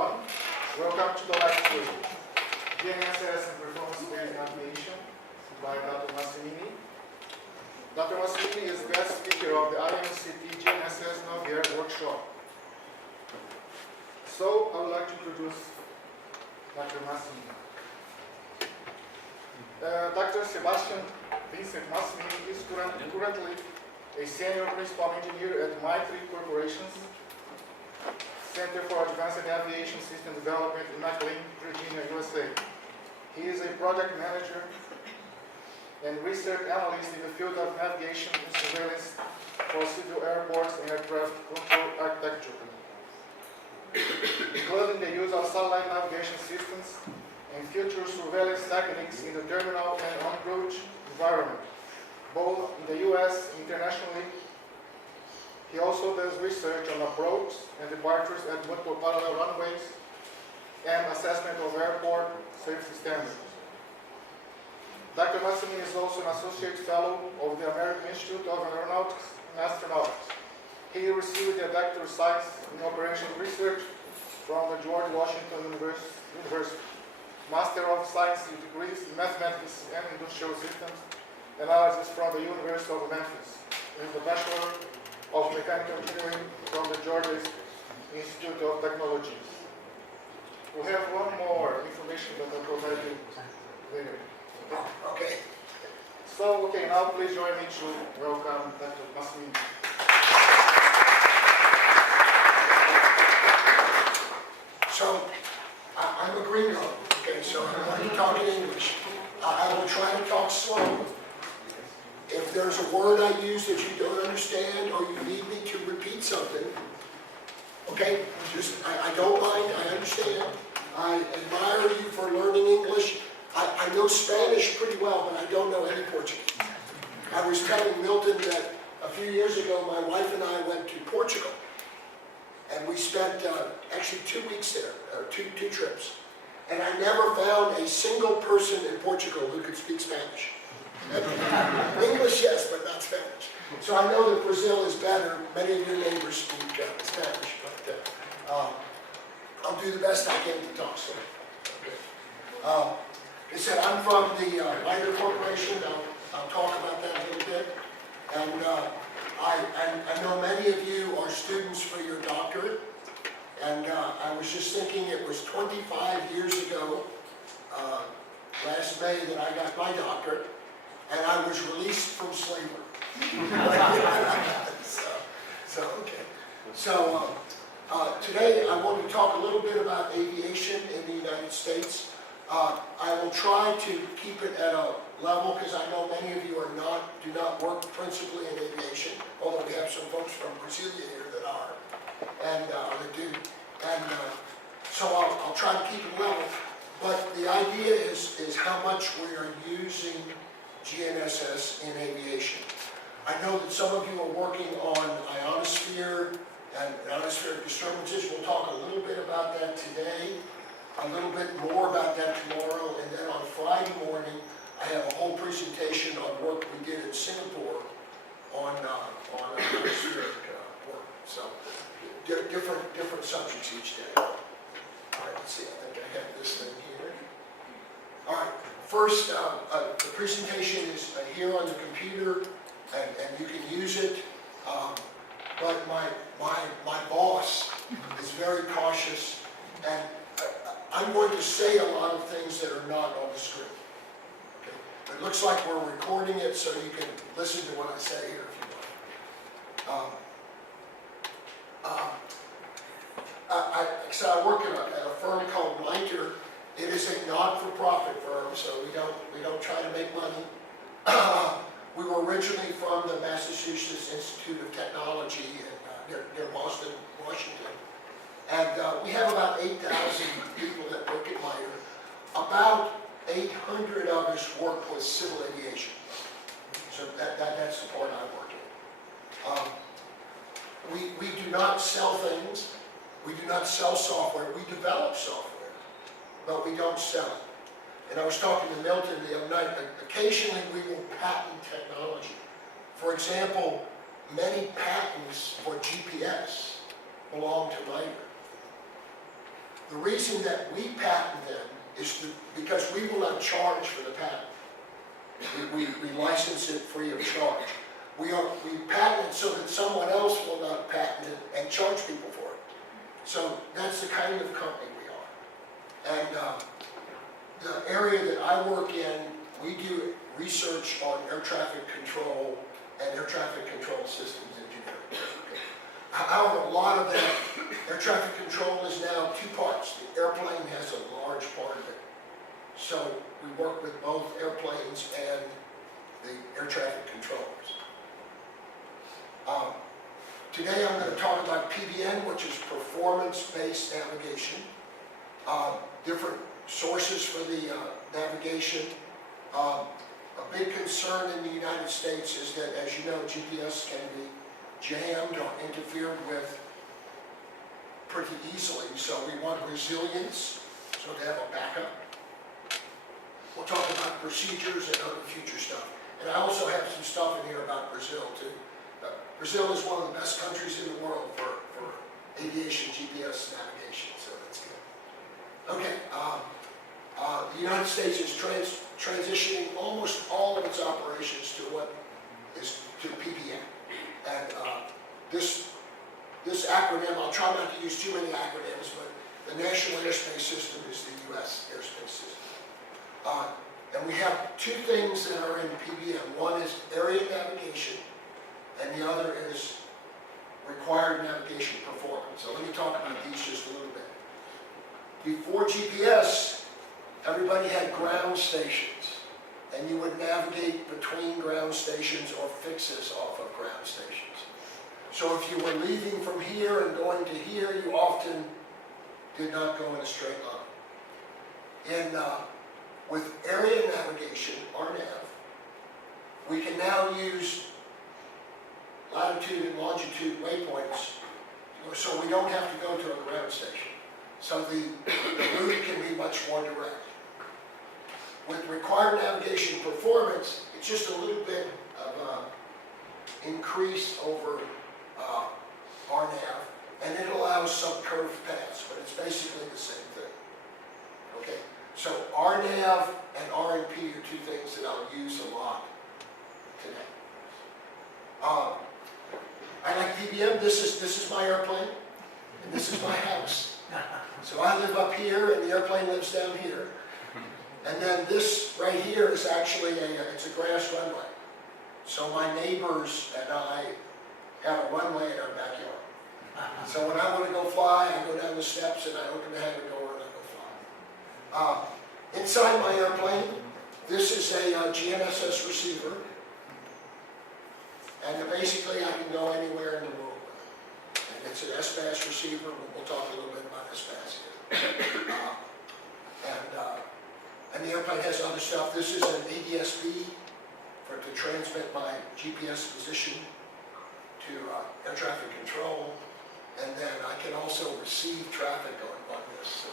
everyone. Welcome to the lecture, GNSS and Performance-Based Navigation by Dr. Massimini. Dr. Massimini is guest speaker of the INCT GNSS-NavAer workshop. So, I would like to introduce Dr. Massimini. Dr. Sebastian Vincent Massimini is currently a senior principal engineer at Maitri Corporation's Center for Advanced Aviation System Development in McLean, Virginia, USA. He is a project manager and research analyst in the field of navigation and surveillance for civil airports and air traffic control architecture, including the use of satellite navigation systems and future surveillance techniques in the terminal and on-route environment, both in the US and internationally. He also does research on approaches and departures at multiple parallel runways and assessment of airport safety standards. Dr. Massimini is also an associate fellow of the American Institute of Aeronautics and Astronautics. He received a Doctor of Science in Operations Research from the George Washington University, Master of Science degrees in Mathematics and Industrial Systems Analysis from the University of Memphis, and the Bachelor of Mechanical Engineering from the Georgia Institute of Technology. We have one more information that I'll provide you later. Okay. So, now please join me to welcome Dr. Massimini. So, I'm a gringo, okay, so I'm going to talk in English. I will try to talk slow. If there's a word I use that you don't understand or you need me to repeat something, okay, I don't mind, I understand. I admire you for learning English. I know Spanish pretty well, but I don't know any Portuguese. I was telling Milton that a few years ago, my wife and I went to Portugal. And we spent actually 2 weeks there, two trips. And I never found a single person in Portugal who could speak Spanish. English, yes, but not Spanish. So I know that Brazil is better. Many of your neighbors speak Spanish, but I'll do the best I can to talk slow. Okay. They said I'm from the Maitri Corporation. I'll talk about that a little bit. And I know many of you are students for your doctorate. And I was just thinking it was 25 years ago, last May, that I got my doctorate. And I was released from slavery. So today I want to talk a little bit about aviation in the United States. I will try to keep it at a level because I know many of you do not work principally in aviation, although we have some folks from Brasilia here that are, and that do. And so I'll try to keep it level. But the idea is how much we are using GNSS in aviation. I know that some of you are working on ionosphere and ionospheric disturbances. We'll talk a little bit about that today, a little bit more about that tomorrow, and then on Friday morning I have a whole presentation on work we did in Singapore on ionospheric work. So different subjects each day. All right, let's see, I think I have this thing here. All right. First, the presentation is here on the computer, and you can use it. But my boss is very cautious, and I'm going to say a lot of things that are not on the screen. Okay? It looks like we're recording it, so you can listen to what I say here if you want. I work at a firm called Minter. It is a not-for-profit firm, so we don't try to make money. We were originally from the Massachusetts Institute of Technology near Boston, Washington. And we have about 8,000 people that work at Minter. About 800 of us work with civil aviation. So that's the part I work in. We do not sell things. We do not sell software. We develop software, but we don't sell it. And I was talking to Milton the other night, occasionally we will patent technology. For example, many patents for GPS belong to Minter. The reason that we patent them is because we will not charge for the patent. We license it free of charge. We patent it so that someone else will not patent it and charge people for it. So that's the kind of company we are. And the area that I work in, we do research on air traffic control and air traffic control systems engineering. However, a lot of that air traffic control is now two parts. The airplane has a large part of it. So we work with both airplanes and the air traffic controllers. Today I'm going to talk about PBN, which is performance-based navigation. Different sources for the navigation. A big concern in the United States is that, as you know, GPS can be jammed or interfered with pretty easily, so we want resilience, so to have a backup. We'll talk about procedures and other future stuff. And I also have some stuff in here about Brazil too. Brazil is one of the best countries in the world for aviation GPS navigation, so that's good. Okay, the United States is transitioning almost all of its operations to what is to PBN. And this acronym, I'll try not to use too many acronyms, but the National Airspace System is the U.S. airspace system. And we have two things that are in PBN. One is area navigation, and the other is required navigation performance. So let me talk about these just a little bit. Before GPS, everybody had ground stations, and you would navigate between ground stations or fixes off of ground stations. So if you were leaving from here and going to here, you often did not go in a straight line. With area navigation, RNAV, we can now use latitude and longitude waypoints, so we don't have to go to a ground station. So the route can be much more direct. With required navigation performance, it's just a little bit of increase over RNAV, and it allows some curved paths, but it's basically the same thing. Okay, so RNAV and RNP are two things that I'll use a lot today. I like PBM. This is my airplane, and this is my house. So I live up here, and the airplane lives down here. And then this right here is actually it's a grass runway. So my neighbors and I have a runway in our backyard. So when I want to go fly, I go down the steps and I open the hangar door and I go fly. Inside my airplane, this is a GNSS receiver. And basically I can go anywhere in the world with it. And it's an S-Bass receiver. We'll talk a little bit about S-Bass here. And the airplane has other stuff. This is an ADS-B to transmit my GPS position to air traffic control. And then I can also receive traffic on this.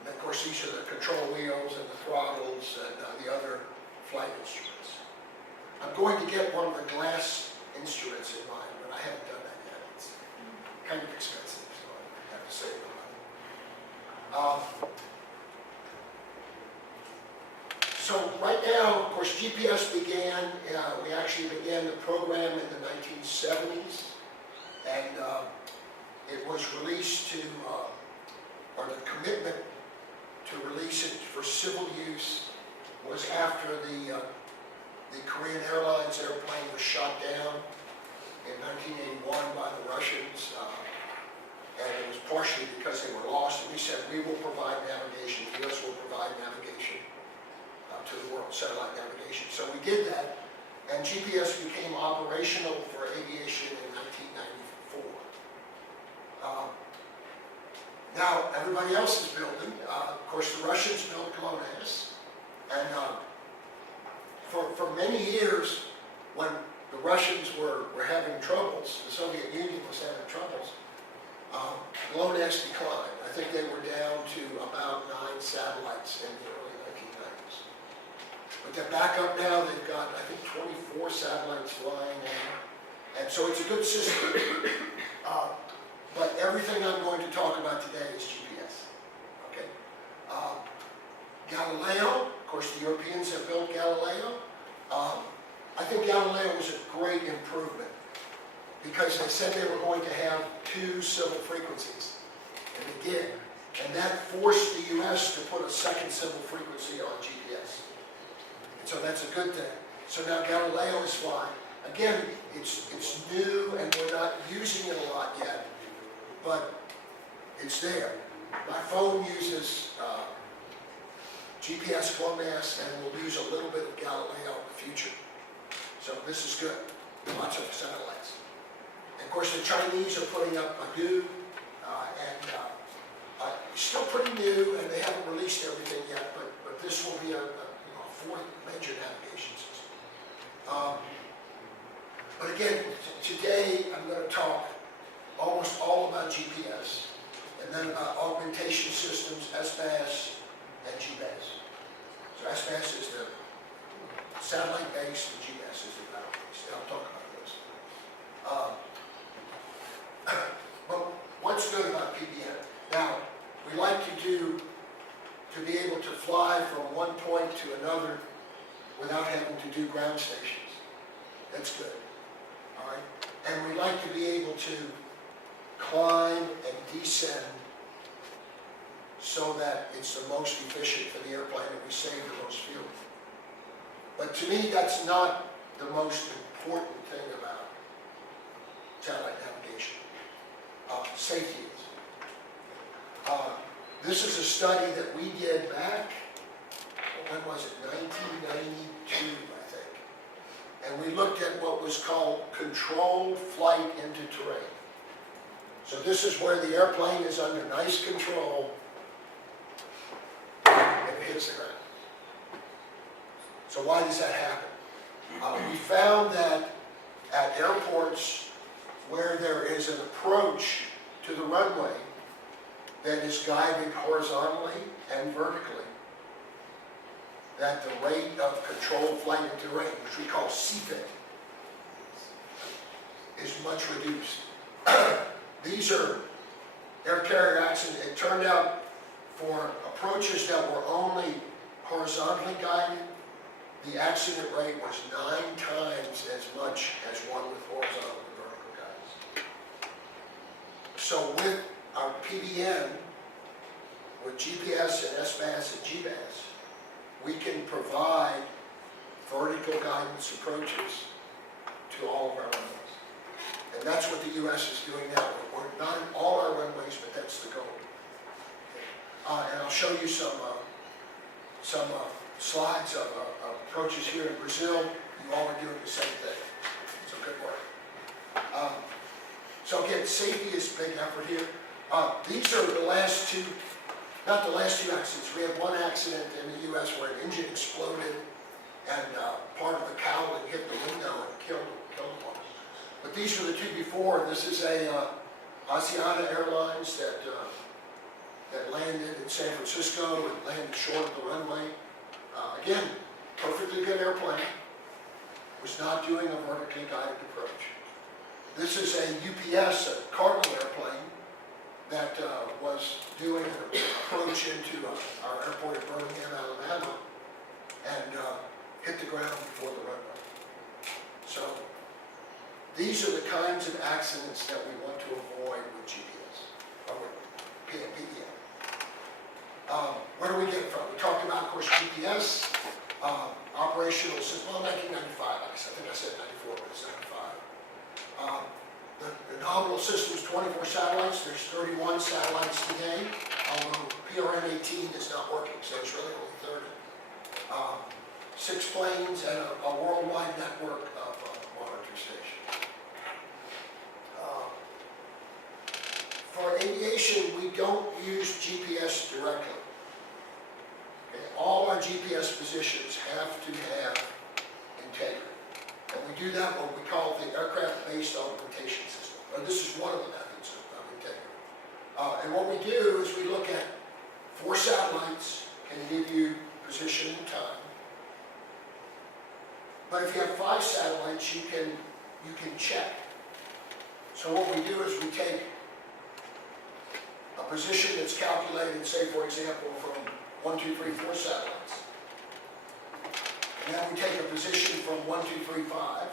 And of course, these are the control wheels and the throttles and the other flight instruments. I'm going to get one of the glass instruments in mind, but I haven't done that yet. It's kind of expensive, so I have to save the money. So right now, of course, GPS began, we actually began the program in the 1970s, and it was released to, or the commitment to release it for civil use was after the Korean Airlines airplane was shot down in 1981 by the Russians, and it was partially because they were lost, and we said we will provide navigation, the U.S. will provide navigation to the world, satellite navigation. So we did that, and GPS became operational for aviation in 1994. Now everybody else is building. Of course, the Russians built GLONASS, and for many years, when the Russians were having troubles, the Soviet Union was having troubles, GLONASS declined. I think they were down to about 9 satellites in the early 1990s. But they're back up now. They've got, I think, 24 satellites flying now. And so it's a good system. But everything I'm going to talk about today is GPS. great improvement because they said they were going to have 2 civil frequencies, and they did. And that forced the U.S. to put a second civil frequency on GPS. And so that's a good thing. So now Galileo is flying. Again, it's new and we're not using it a lot yet, but it's there. My phone uses GPS GLONASS, and we'll use a little bit of Galileo in the future. So this is good. Lots of satellites. And of course, the Chinese are putting up Baidu, and still pretty new, and they haven't released everything yet. But this will be a fourth major navigation system. But again, today I'm going to talk almost all about GPS, and then about augmentation systems, SBAS, and GBAS. So SBAS is the satellite-based, and GBAS is the ground-based. I'll talk about those. But what's good about PBN? Now, we like to be able to fly from one point to another without having to do ground stations. That's good. All right? And we like to be able to climb and descend so that it's the most efficient for the airplane and we save the most fuel. But to me, that's not the most important thing about satellite navigation. Safety is. This is a study that we did back, when was it, 1992, I think. And we looked at what was called controlled flight into terrain. So this is where the airplane is under nice control and it hits the ground. So why does that happen? We found that at airports where there is an approach to the runway that is guided horizontally and vertically, that the rate of controlled flight into terrain, which we call CFIT, is much reduced. These are air carrier accidents. It turned out for approaches that were only horizontally guided, the accident rate was 9 times as much as one with horizontal and vertical guidance. So with our PBN, with GPS and SBAS and GBAS, we can provide vertical guidance approaches to all of our runways. And that's what the U.S. is doing now. We're not in all our runways, but that's the goal. And I'll show you some slides of approaches here in Brazil. You all are doing the same thing. So good work. So again, safety is a big effort here. These are the last two, not the last two accidents. We had one accident in the U.S. where an engine exploded and part of the cowling hit the window and killed one. But these were the two before. This is a Asiana Airlines that landed in San Francisco and landed short of the runway. Again, perfectly good airplane. Was not doing a vertically guided approach. This is a UPS, a cargo airplane, that was doing an approach into our airport in Birmingham, Alabama, and hit the ground before the runway. So these are the kinds of accidents that we want to avoid with GPS, or with PBN. Where do we get it from? We talked about, of course, GPS, operational system, well, 1995, I think I said 94, but it's 95. The nominal system is 24 satellites. There's 31 satellites today, although PRN-18 is not working, so it's really only 30. 6 planes and a worldwide network of monitoring stations. For aviation, we don't use GPS directly. Okay? All our GPS positions have to have integrity. And we do that what we call the aircraft-based augmentation system. Or this is one of the methods of integrity. And what we do is we look at 4 satellites, can give you position and time. But if you have 5 satellites, you can check. So what we do is we take a position that's calculated, say for example, from 1, 2, 3, 4 satellites. And then we take a position from 1, 2, 3, 5,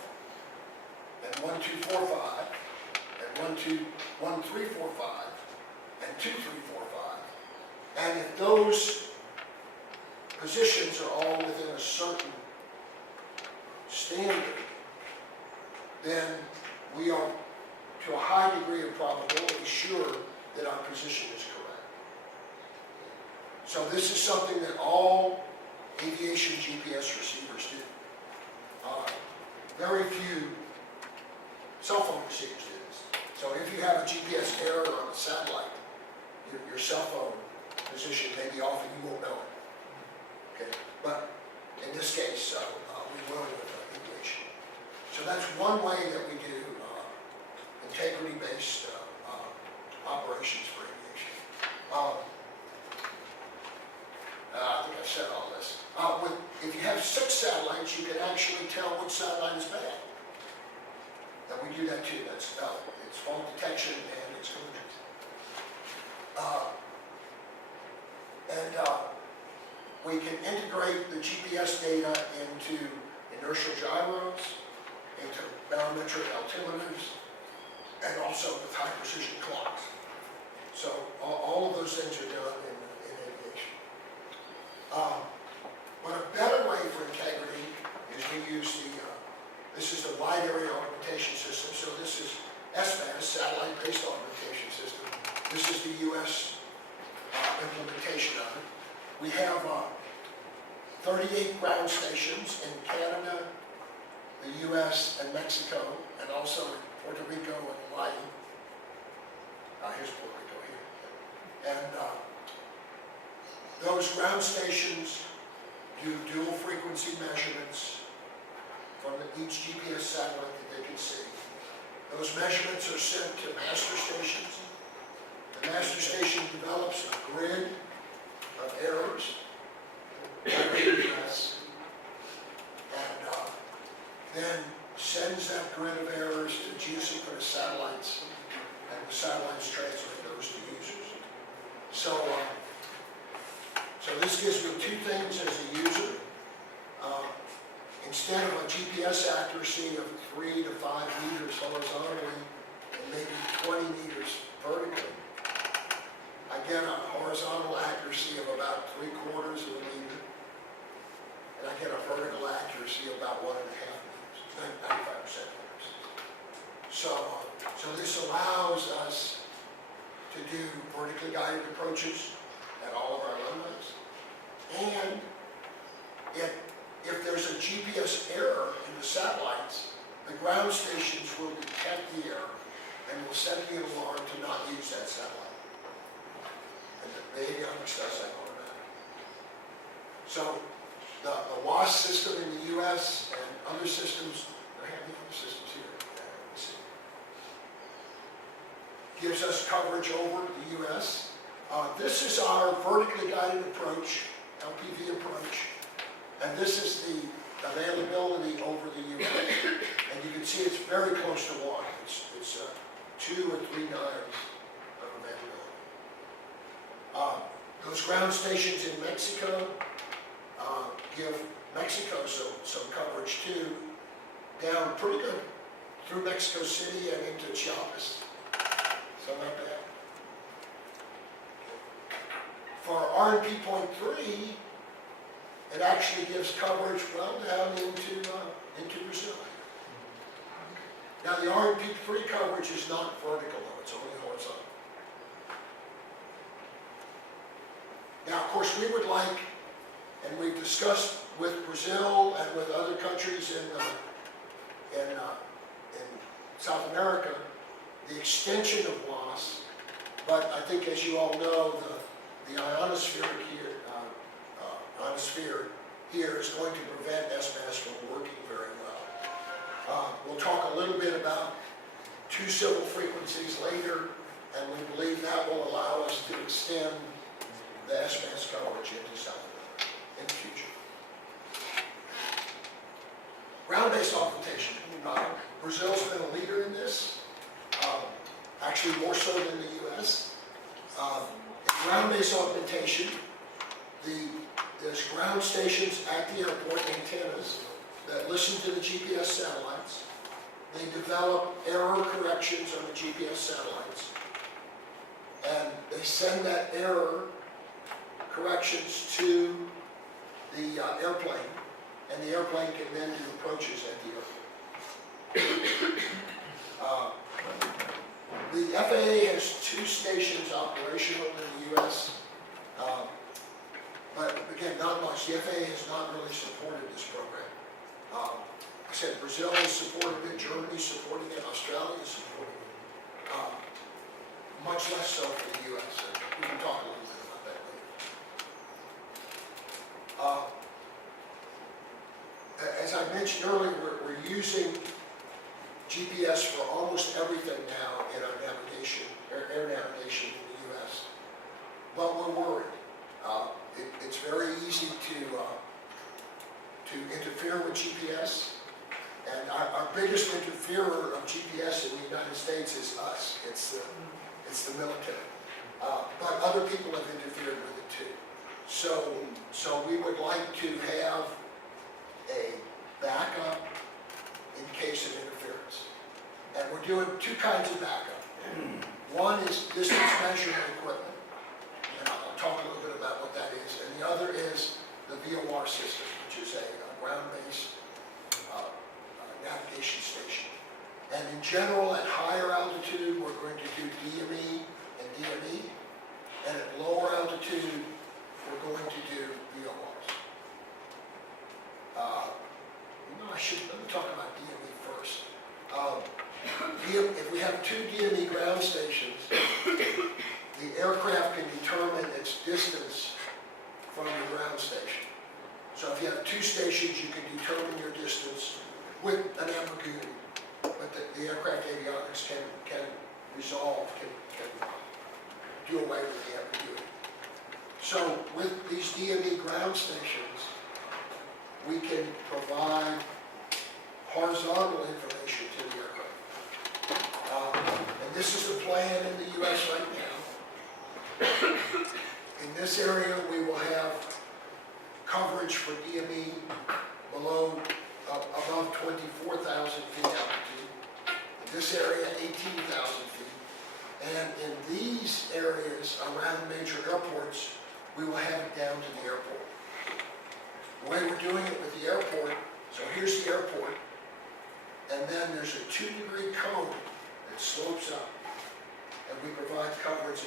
and 1245, and 1345, and 2345. And if those positions are all within a certain standard, then we are, to a high degree of probability, sure that our position is correct. So this is something that all aviation GPS receivers do. Very few cell phone receivers do this. So if you have a GPS error on a satellite, your cell phone position may be off and you won't know it. Okay? But in this case, we will with aviation. So that's one way that we do integrity-based operations for aviation. I think I've said all this. If you have 6 satellites, you can actually tell which satellite is bad. And we do that too. It's fault detection and exclusions. We can integrate the GPS data into inertial gyros, into barometric altimeters, and also with high precision clocks. So all of those things are done in aviation. But a better way for integrity is we use this is the wide area augmentation system. So this is SBAS, satellite-based augmentation system. This is the US implementation of it. We have 38 ground stations in Canada, the US, and Mexico, and also Puerto Rico and Hawaii. Here's Puerto Rico here. And those ground stations do dual frequency measurements from each GPS satellite that they can see. Those measurements are sent to master stations. The master station develops a grid of errors and then sends that grid of errors to geosynchronous satellites, and the satellites transmit those to users. So this gives me 2 things as a user. Instead of a GPS accuracy of 3 to 5 meters horizontally and maybe 20 meters vertically, I get a horizontal accuracy of about 3/4 of a meter, and I get a vertical accuracy of about 1.5 meters, 95% accuracy. So this allows us to do vertically guided approaches at all of our runways. And if there's a GPS error in the satellites, the ground stations will detect the error and will send the alarm to not use that satellite. And the avionics does that automatically. So the WASP system in the US and other systems, I have the other systems here. Let's see. Gives us coverage over the US. This is our vertically guided approach, LPV approach. And this is the availability over the US. And you can see it's very close to 1. It's 2 or 3 nines of availability. Those ground stations in Mexico give Mexico some coverage too, down pretty good through Mexico City and into Chiapas. So not bad. For RNP.3, it actually gives coverage well down into Brazil. Now the RNP.3 coverage is not vertical though, it's only horizontal. Now of course we would like, and we've discussed with Brazil and with other countries in South America, the extension of WASP, but I think as you all know, the ionosphere here is going to prevent SMAS from working very well. We'll talk a little bit about 2 civil frequencies later, and we believe that will allow us to extend the SMAS coverage into South America in the future. Ground-based augmentation. Brazil's been a leader in this, actually more so than the US. In ground-based augmentation, there's ground stations at the airport, antennas, that listen to the GPS satellites. They develop error corrections on the GPS satellites. And they send that error corrections to the airplane, and the airplane can then do approaches at the airplane. The FAA has 2 stations operational in the U.S., but again, not much. The FAA has not really supported this program. I said Brazil is supporting it, Germany is supporting it, Australia is supporting it. Much less so for the U.S. And we can talk a little bit about that later. As I mentioned earlier, we're using GPS for almost everything now in our navigation, air navigation in the U.S. But we're worried. It's very easy to interfere with GPS. And our biggest interferer of GPS in the United States is us. It's the military. But other people have interfered with it too. So we would like to have a backup in case of interference. And we're doing 2 kinds of backup. One is distance measurement equipment, and I'll talk a little bit about what that is. And the other is the VOR system, which is a ground-based navigation station. And in general, at higher altitude, we're going to do DME and DME. And at lower altitude, we're going to do VORs. Let me talk about DME first. If we have 2 DME ground stations, the aircraft can determine its distance from the ground station. So if you have 2 stations, you can determine your distance with an ambiguity. But the aircraft avionics can resolve, can do away with the ambiguity. So with these DME ground stations, we can provide horizontal information to the aircraft. And this is the plan in the U.S. right now. In this area, we will have coverage for DME above 24,000 feet altitude. In this area, 18,000 feet. And in these areas around major airports, we will have it down to the airport. The way we're doing it with the airport, so here's the airport, and then there's a 2-degree cone that slopes up, and we provide coverage